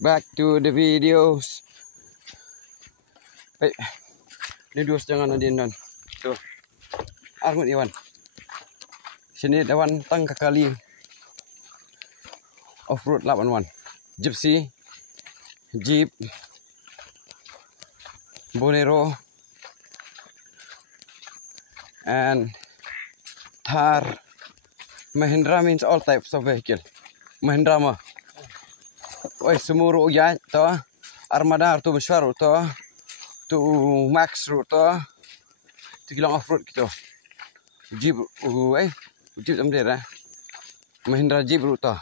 Back to the videos. Baik, ini dua jangan ada non. Tuh, armut Iwan. Sini Iwan tang kali off road 81. Gypsy, Jeep, Bolero, and Thar. Mahindra means all types of vehicle. Mahindra mah. Oi, semua ya, toh. Armada tu besar toh. Tu Max tu. Tu kilang off road gitu. Jeep, Jeep sampai dah. Mahindra Jeep tu.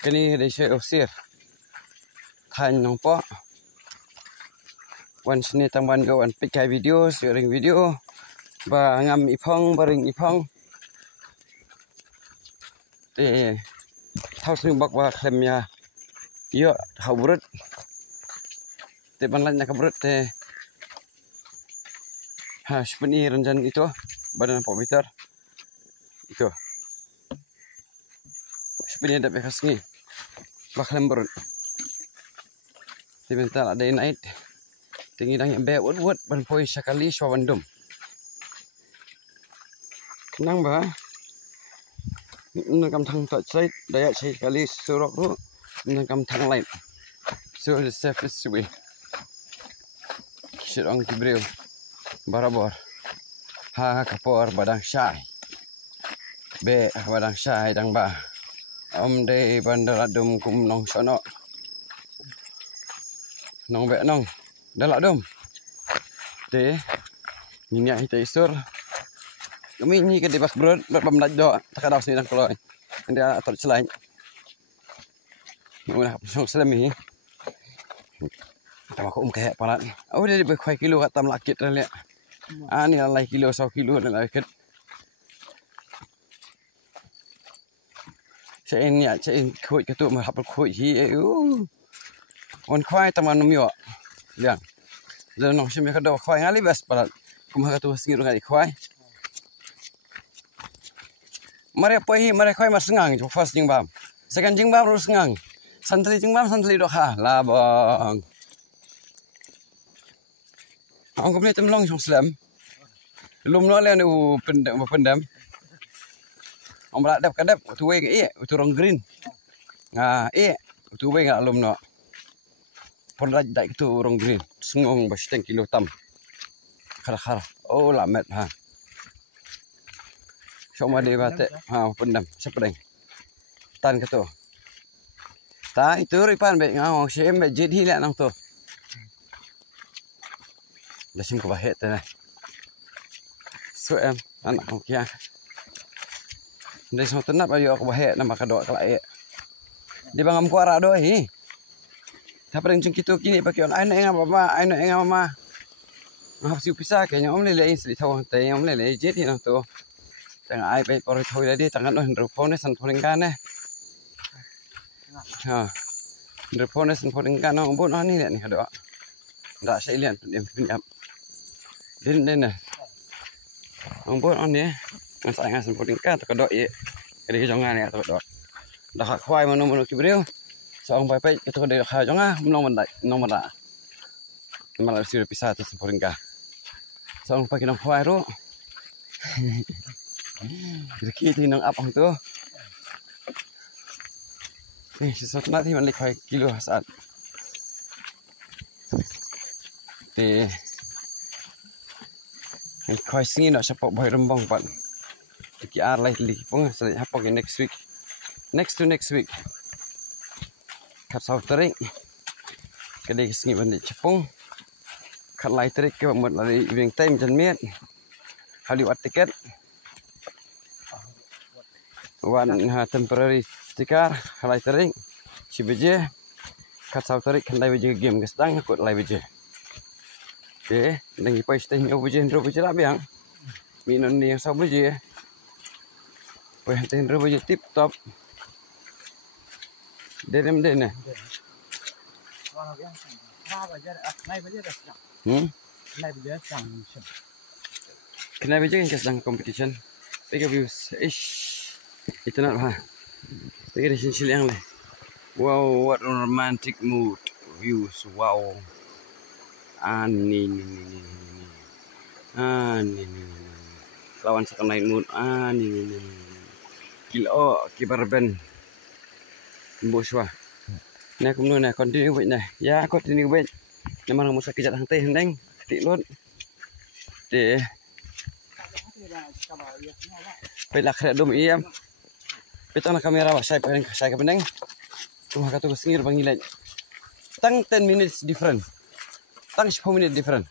Kini ada saya usir. Tanya nampak. Wan sini tamban gawan pikai video, sharing video. Ba ngam ipong, baring ipong. Thau sini bak ba klemnya. Yo, hau berut. Banlannya keberut seperti rencan itu badan Pak Peter itu seperti ada bekas ni bakal berut tiba-tiba ada naik tinggi dang be wot ban poi sekali swabandum kenang ba nakam thang tak sai daya sai kali surok tu nakam thang lain so the safest way shit on kibril barabor ha kapor badang syai be badang syai dang ba om de bandar adum kum nong sono nong be nong dalak dum te minyak kita isur kami ni ke dibak brod bamlaj do takadaw sini dang kloy ndia ator celai mula song selami tak aku kayak palat. Oh dia berkuai kilo kat tam lakit dah lihat. Ni lalai kilo 100 kilo dah lakit. Saya ni saya kuat ketu mahap kuat hi. On kuai taman numio. Liang. Jangan nong sini kada kuai ngali bas palat. Kumah ketu singir ngali kuai. Mari apa hi mari kuai mas sengang jo first jingbam. Second jingbam ru sengang. Santri jingbam santri dok ha. Labang. Ông cũng tem long trong slam lum nó lên pendam ông đã đập cái đập tu về cái tu rong green tu về cái lum nó pon raj đại tu rong green sungong bas 10 kilo tam khara oh lamet ha sama dia bate pendam sepedeng tan ke tu ta itu ripan be ngau sem be jadi lah nang tu Lasim ke bahet tu. So anak aku kia. Dari semua tenap ayo aku bahet nama kadok kelak. Di bangam kuara doh hi. Tapi rencung kita kini pakai on aina enga mama. Ngap siu pisah kayaknya om lele seli tahu teh om lele jet hi nang tu. Tengah ai pe por thoi ladi tangan on handphone san phoning kan handphone san phoning kan om bon ni ni kadok. Ndak saya lihat dia pinjam. Din ông bố on nè ngang sai ngang sempurna kan tak dok ye kali jongan ya tak dok dah khwai manu kibril so ông pai itu de kha jonga nong manda malah sir pisah tu sempurna so ông pai nong khwai ro kita nong up ang tu sesuatu nanti man likhai kilo saat Koi sini nak siapa boy rembang pan. Tiki arlai li pun saya apa ke next week. Next week. Kat sau terik. Kedai sini balik Jepang. Kat lai terik ke buat lari evening time jan miat. Haliwat tiket. Wan temporary stiker lai terik. Si beje. Kat sau terik kan lai beje game kesdang ikut lai beje. Okay, nanti pas teh nyoba je lah biang, minum ni yang sabu je, pas teh nyoba je tip top, derem deh ne. Kenapa je yang sedang competition? Tiga views, ish. Ito na ha. Lagi di sini yang leh. Wow, what a romantic mood views. Wow. Ani. Lawan sa night mood. Ani. Kilo kibarben. Boswa. Nè cũng nuôi nè, continue vậy này. Ya, continue vậy. Nhưng mà một cái giật hàng tây hàng đen, tị luôn. Để vậy là khẽ đom em. Petang na kamera ba saya ka peneng. Cuma kata sengir bangilan. Tang 10 minutes different. Tang 10 minutes different.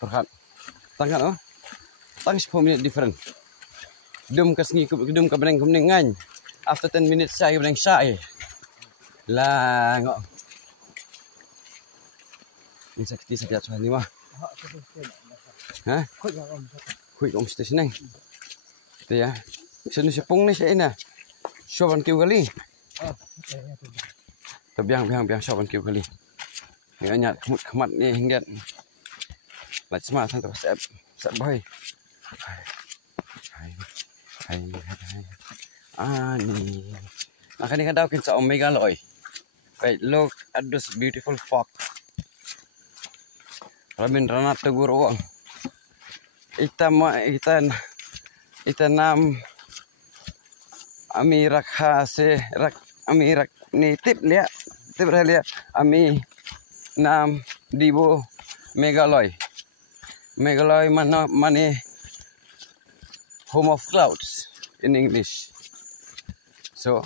Perhat. Tang kan oh. Tang 10 minutes different. Dum ka sengi dum ka peneng ngan. After 10 minutes saya peneng sai. Lah ngok. Ini sakit saja cuan ni mah. Hah? Khui om station nang. Tu ya. Sini sepung ni saya na. Soban kiu kali. Biang soban kiu kali. Ni anyat kemat ni hingga. Lach smart sang tu sep boy. Hai. Ni. Makanya kan daw kin sa Omega Loy. Wait, look at this beautiful fog. Rabindranath Tagore uang. Itanam ami rakhase rak ami rak ni tip lia ami nam dibo Megaloy mane home of clouds in English. So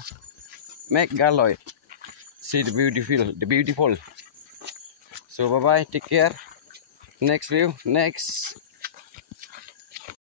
Megaloy, see the beautiful. So bye bye, take care. Next view, next